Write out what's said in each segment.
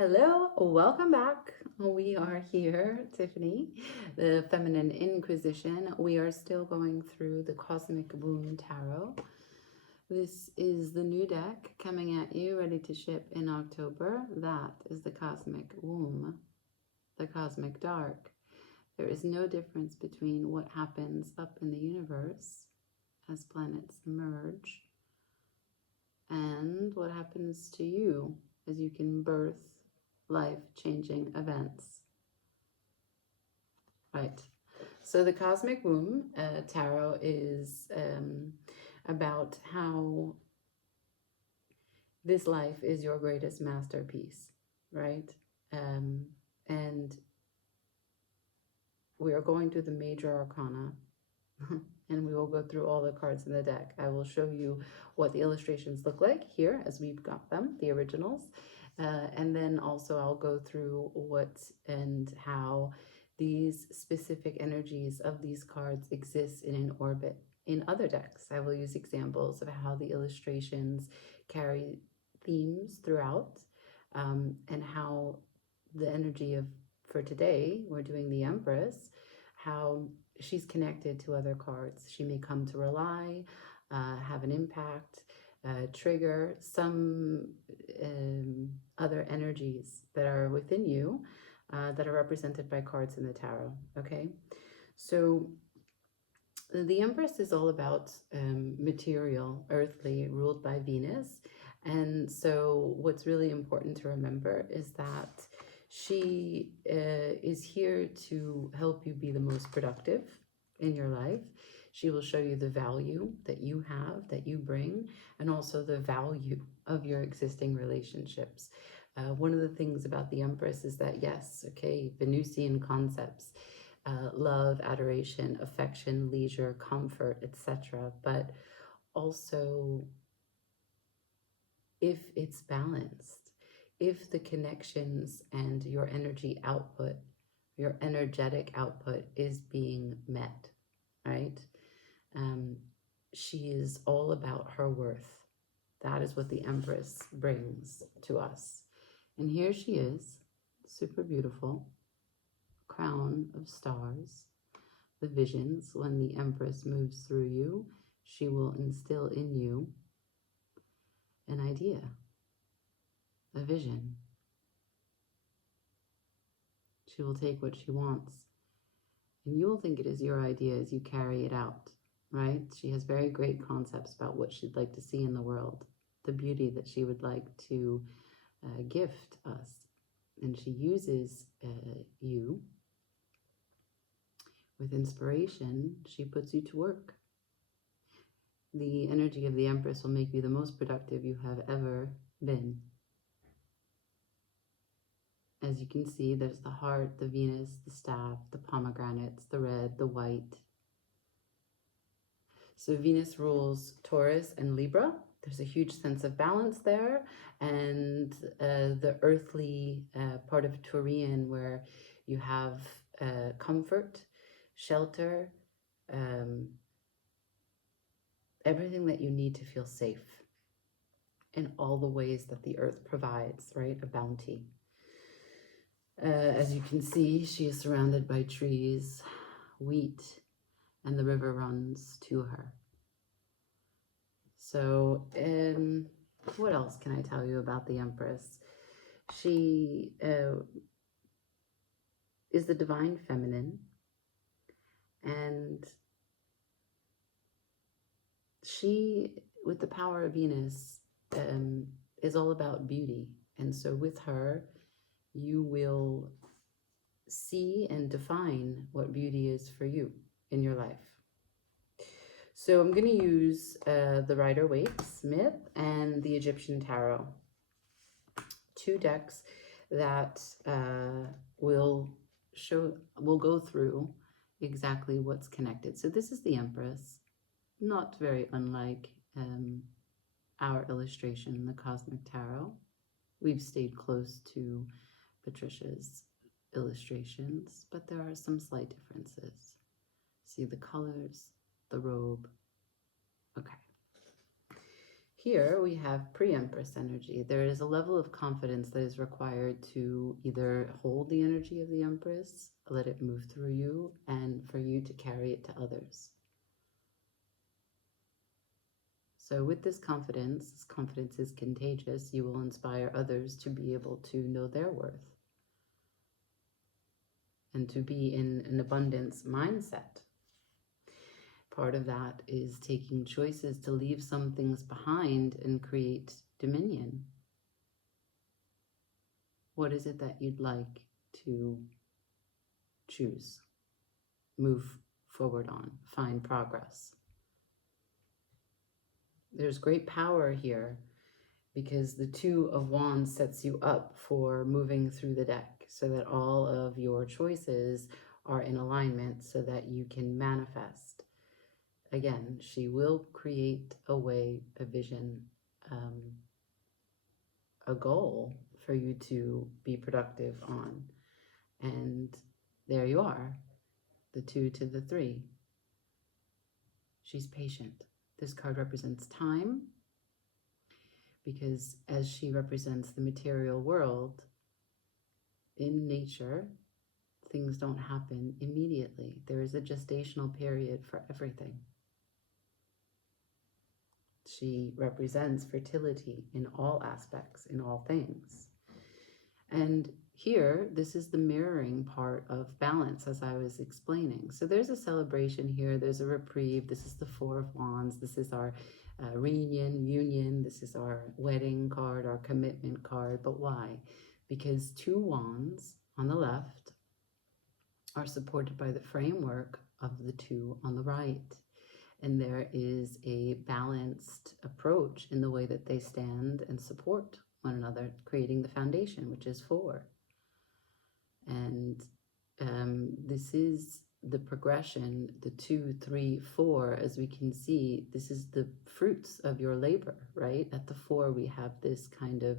Hello, welcome back. We are here, Tiffany, the Feminine Inquisition. We are still going through the Cosmic Womb Tarot. This is the new deck coming at you, ready to ship in October. That is the Cosmic Womb, the Cosmic Dark. There is no difference between what happens up in the universe as planets emerge and what happens to you as you can birth life-changing events. Right. So the Cosmic Womb Tarot is about how this life is your greatest masterpiece, right? And we are going through the major arcana and we will go through all the cards in the deck. I will show you what the illustrations look like here as we've got them, the originals. And then also I'll go through what and how these specific energies of these cards exist in an orbit in other decks. I will use examples of how the illustrations carry themes throughout, and how the energy of, for today, we're doing the Empress, how she's connected to other cards. She may come to rely, have an impact, trigger some other energies that are within you that are represented by cards in the tarot. Okay, so the Empress is all about material, earthly, ruled by Venus. And so what's really important to remember is that she is here to help you be the most productive in your life. She will show you the value that you have, that you bring, and also the value of your existing relationships. One of the things about the Empress is that, yes, okay, Venusian concepts, love, adoration, affection, leisure, comfort, etc. But also, if it's balanced, if the connections and your energy output, your energetic output is being met, right? She is all about her worth. That is what the Empress brings to us. And here she is, super beautiful, crown of stars, the visions. When the Empress moves through you, she will instill in you an idea, a vision. She will take what she wants, and you will think it is your idea as you carry it out, right? She has very great concepts about what she'd like to see in the world, the beauty that she would like to gift us. And she uses you with inspiration. She puts you to work. The energy of the Empress will make you the most productive you have ever been. As you can see, there's the heart, the Venus, the staff, the pomegranates, the red, the white. So Venus rules Taurus and Libra. There's a huge sense of balance there. And the earthly part of Taurian, where you have comfort, shelter, everything that you need to feel safe in all the ways that the earth provides, right? A bounty. As you can see, she is surrounded by trees, wheat, and the river runs to her. So, what else can I tell you about the Empress? She is the divine feminine, and she, with the power of Venus, is all about beauty. And so with her, you will see and define what beauty is for you in your life. So I'm going to use the Rider-Waite Smith and the Egyptian Tarot, two decks that will go through exactly what's connected. So this is the Empress, not very unlike our illustration, the Cosmic Tarot. We've stayed close to Patricia's illustrations, but there are some slight differences. See the colors, the robe. Okay. Here we have pre-Empress energy. There is a level of confidence that is required to either hold the energy of the Empress, let it move through you, and for you to carry it to others. So with this confidence is contagious. You will inspire others to be able to know their worth and to be in an abundance mindset. Part of that is taking choices to leave some things behind and create dominion. What is it that you'd like to choose, move forward on, find progress? There's great power here because the Two of Wands sets you up for moving through the deck so that all of your choices are in alignment so that you can manifest. Again, she will create a way, a vision, a goal for you to be productive on. And there you are, the 2 to the 3. She's patient. This card represents time because as she represents the material world, in nature, things don't happen immediately. There is a gestational period for everything. She represents fertility in all aspects, in all things. And here, this is the mirroring part of balance, as I was explaining. So there's a celebration here, there's a reprieve. This is the 4 of Wands. This is our reunion, union. This is our wedding card, our commitment card. But why? Because 2 wands on the left are supported by the framework of the 2 on the right. And there is a balanced approach in the way that they stand and support one another, creating the foundation, which is 4. And this is the progression, the 2, 3, 4. As we can see, this is the fruits of your labor, right? At the 4, we have this kind of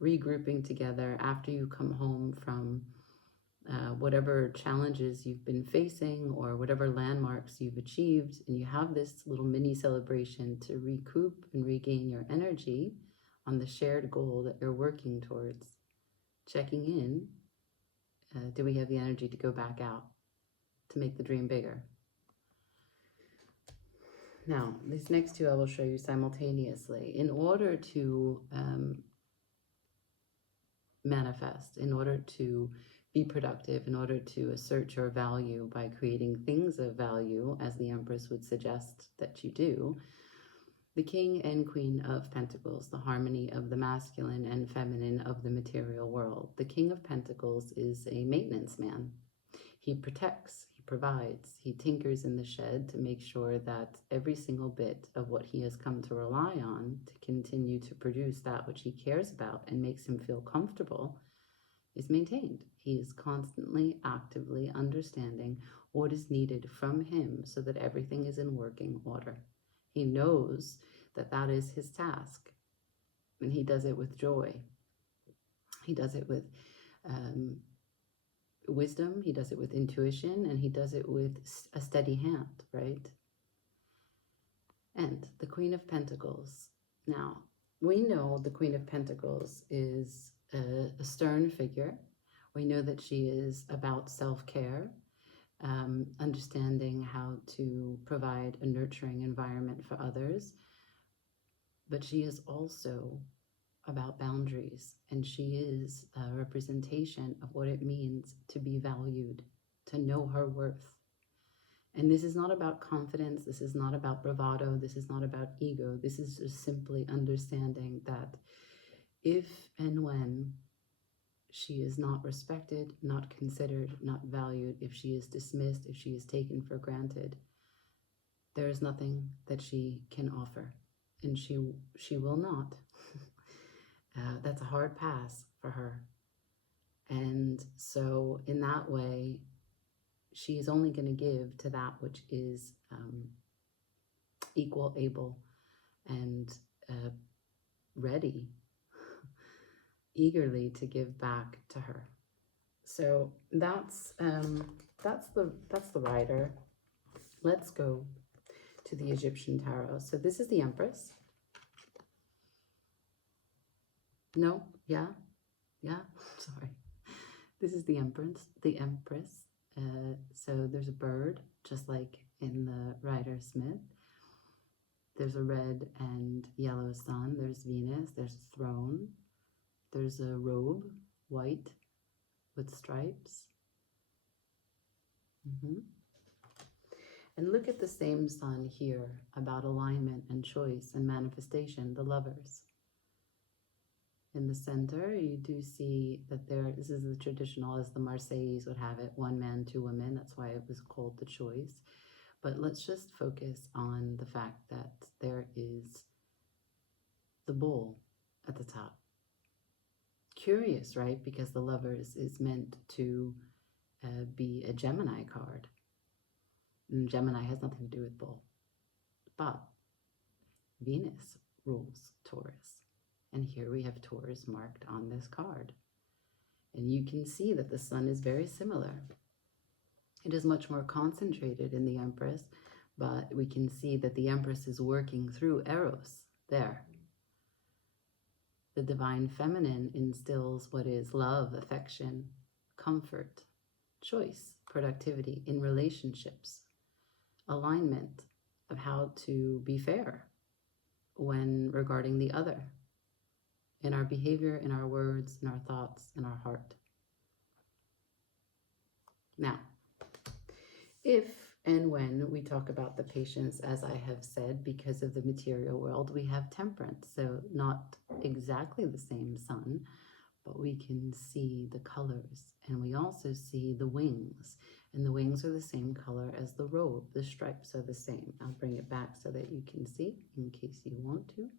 regrouping together after you come home from whatever challenges you've been facing or whatever landmarks you've achieved, and you have this little mini celebration to recoup and regain your energy on the shared goal that you're working towards. Checking in, do we have the energy to go back out to make the dream bigger? Now, these next 2 I will show you simultaneously. In order to manifest, in order to be productive, in order to assert your value by creating things of value, as the Empress would suggest that you do, the King and Queen of Pentacles, the harmony of the masculine and feminine of the material world. The King of Pentacles is a maintenance man. He protects, he provides, he tinkers in the shed to make sure that every single bit of what he has come to rely on to continue to produce that which he cares about and makes him feel comfortable is maintained. He is constantly, actively understanding what is needed from him so that everything is in working order. He knows that that is his task, and he does it with joy. He does it with wisdom, he does it with intuition, and he does it with a steady hand, right? And the Queen of Pentacles. Now, we know the Queen of Pentacles is a stern figure. We know that she is about self-care, understanding how to provide a nurturing environment for others. But she is also about boundaries, and she is a representation of what it means to be valued, to know her worth. And this is not about confidence, this is not about bravado, this is not about ego, this is just simply understanding that if and when she is not respected, not considered, not valued, if she is dismissed, if she is taken for granted, there is nothing that she can offer, and she will not. That's a hard pass for her. And so in that way, she is only going to give to that which is equal, able, and ready, eagerly to give back to her. So that's the rider. Let's go to the Egyptian tarot. So this is the Empress. No? Yeah? Yeah? Sorry. This is the Empress. The Empress. So there's a bird, just like in the Rider Smith. There's a red and yellow sun. There's Venus. There's a throne. There's a robe, white with stripes. And look at the same sun here about alignment and choice and manifestation, the lovers. In the center, you do see that this is the traditional, as the Marseillese would have it, one man, two women. That's why it was called the choice. But let's just focus on the fact that there is the bull at the top. Curious, right? Because the lovers is meant to be a Gemini card. And Gemini has nothing to do with bull. But Venus rules Taurus. And here we have Taurus marked on this card. And you can see that the sun is very similar. It is much more concentrated in the Empress, but we can see that the Empress is working through Eros there. The divine feminine instills what is love, affection, comfort, choice, productivity in relationships, alignment of how to be fair when regarding the other, in our behavior, in our words, in our thoughts, in our heart. Now, if and when we talk about the patience, as I have said, because of the material world, we have temperance. So not exactly the same sun, but we can see the colors. And we also see the wings. And the wings are the same color as the robe. The stripes are the same. I'll bring it back so that you can see, in case you want to.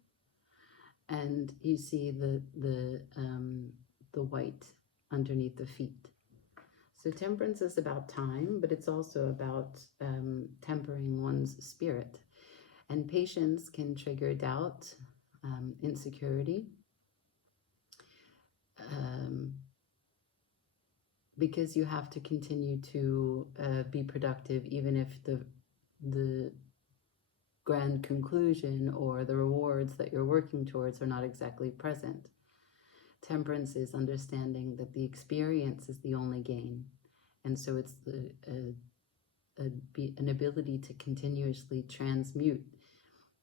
And you see the white underneath the feet. So temperance is about time, but it's also about tempering one's spirit. And patience can trigger doubt, insecurity, because you have to continue to be productive, even if the grand conclusion or the rewards that you're working towards are not exactly present. Temperance is understanding that the experience is the only gain. And so it's an ability to continuously transmute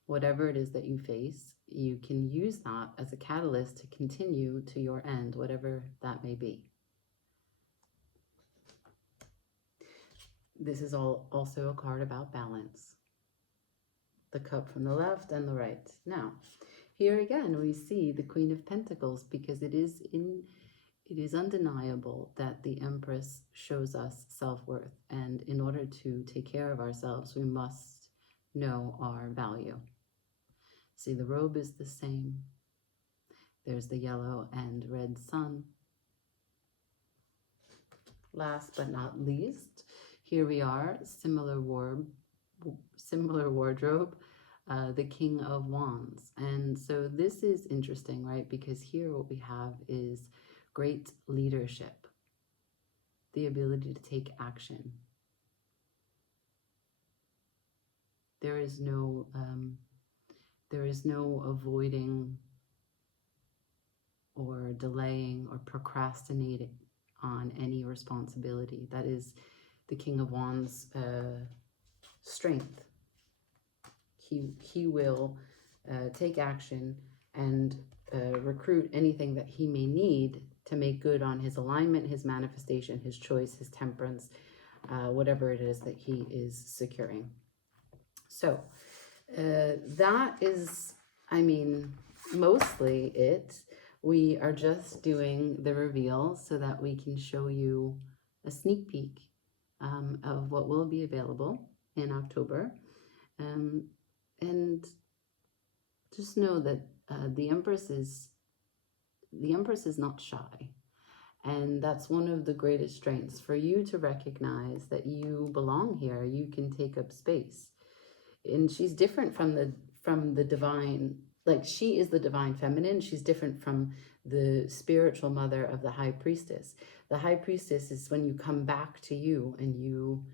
whatever it is that you face. You can use that as a catalyst to continue to your end, whatever that may be. This is also a card about balance. The cup from the left and the right. Now, here again, we see the Queen of Pentacles, because it is undeniable that the Empress shows us self-worth. And in order to take care of ourselves, we must know our value. See, the robe is the same. There's the yellow and red sun. Last but not least, here we are, similar wardrobe, the King of Wands. And so this is interesting, right? Because here what we have is great leadership, the ability to take action. There is no avoiding or delaying or procrastinating on any responsibility. That is the King of Wands' strength. He will take action and recruit anything that he may need to make good on his alignment, his manifestation, his choice, his temperance, whatever it is that he is securing. So that is, I mean, mostly it. We are just doing the reveal so that we can show you a sneak peek of what will be available in October. And just know that the Empress is not shy. And that's one of the greatest strengths, for you to recognize that you belong here. You can take up space. And she's different from the divine, like she is the divine feminine. She's different from the spiritual mother of the High Priestess. The High Priestess is when you come back to you and you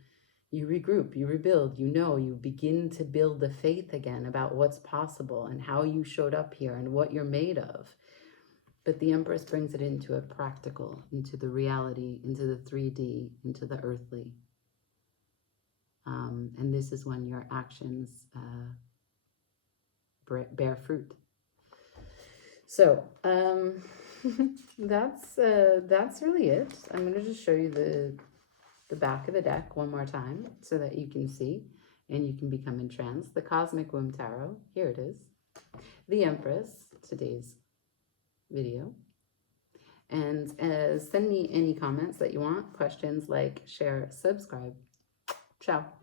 regroup, you rebuild, you begin to build the faith again about what's possible and how you showed up here and what you're made of. But the Empress brings it into a practical, into the reality, into the 3D, into the earthly. And this is when your actions bear fruit. So that's really it. I'm going to just show you the back of the deck one more time so that you can see and you can become entranced. The Cosmic Womb Tarot, here it is. The Empress, today's video. And send me any comments that you want, questions, like, share, subscribe. Ciao.